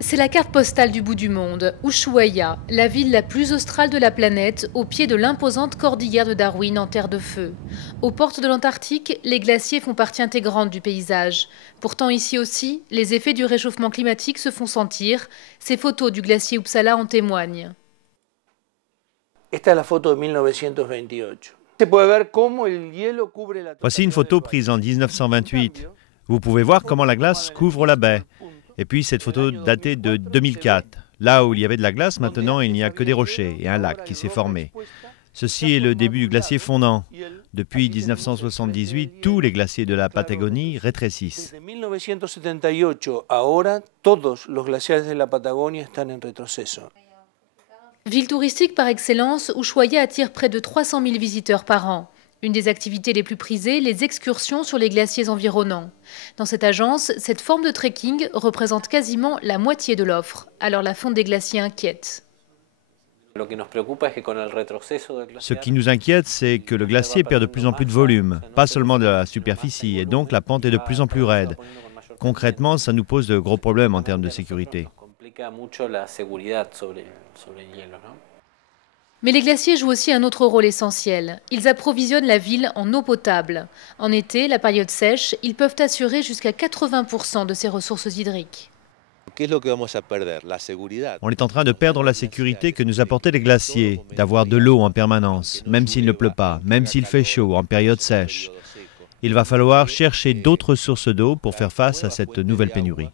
C'est la carte postale du bout du monde, Ushuaia, la ville la plus australe de la planète, au pied de l'imposante cordillère de Darwin en terre de feu. Aux portes de l'Antarctique, les glaciers font partie intégrante du paysage. Pourtant ici aussi, les effets du réchauffement climatique se font sentir. Ces photos du glacier Uppsala en témoignent. Esta es la foto de 1928. Voici une photo prise en 1928. Vous pouvez voir comment la glace couvre la baie. Et puis cette photo datée de 2004. Là où il y avait de la glace, maintenant il n'y a que des rochers et un lac qui s'est formé. Ceci est le début du glacier fondant. Depuis 1978, tous les glaciers de la Patagonie rétrécissent. Desde 1978 ahora todos los glaciares de la Patagonia están en retroceso. Ville touristique par excellence, Ushuaia attire près de 300 000 visiteurs par an. Une des activités les plus prisées, les excursions sur les glaciers environnants. Dans cette agence, cette forme de trekking représente quasiment la moitié de l'offre. Alors la fonte des glaciers inquiète. Ce qui nous inquiète, c'est que le glacier perd de plus en plus de volume, pas seulement de la superficie, et donc la pente est de plus en plus raide. Concrètement, ça nous pose de gros problèmes en termes de sécurité. Mais les glaciers jouent aussi un autre rôle essentiel. Ils approvisionnent la ville en eau potable. En été, la période sèche, ils peuvent assurer jusqu'à 80% de ses ressources hydriques. On est en train de perdre la sécurité que nous apportaient les glaciers, d'avoir de l'eau en permanence, même s'il ne pleut pas, même s'il fait chaud en période sèche. Il va falloir chercher d'autres sources d'eau pour faire face à cette nouvelle pénurie.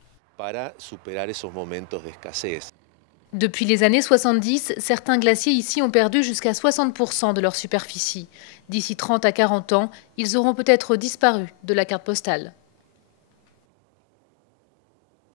Depuis les années 70, certains glaciers ici ont perdu jusqu'à 60% de leur superficie. D'ici 30 à 40 ans, ils auront peut-être disparu de la carte postale.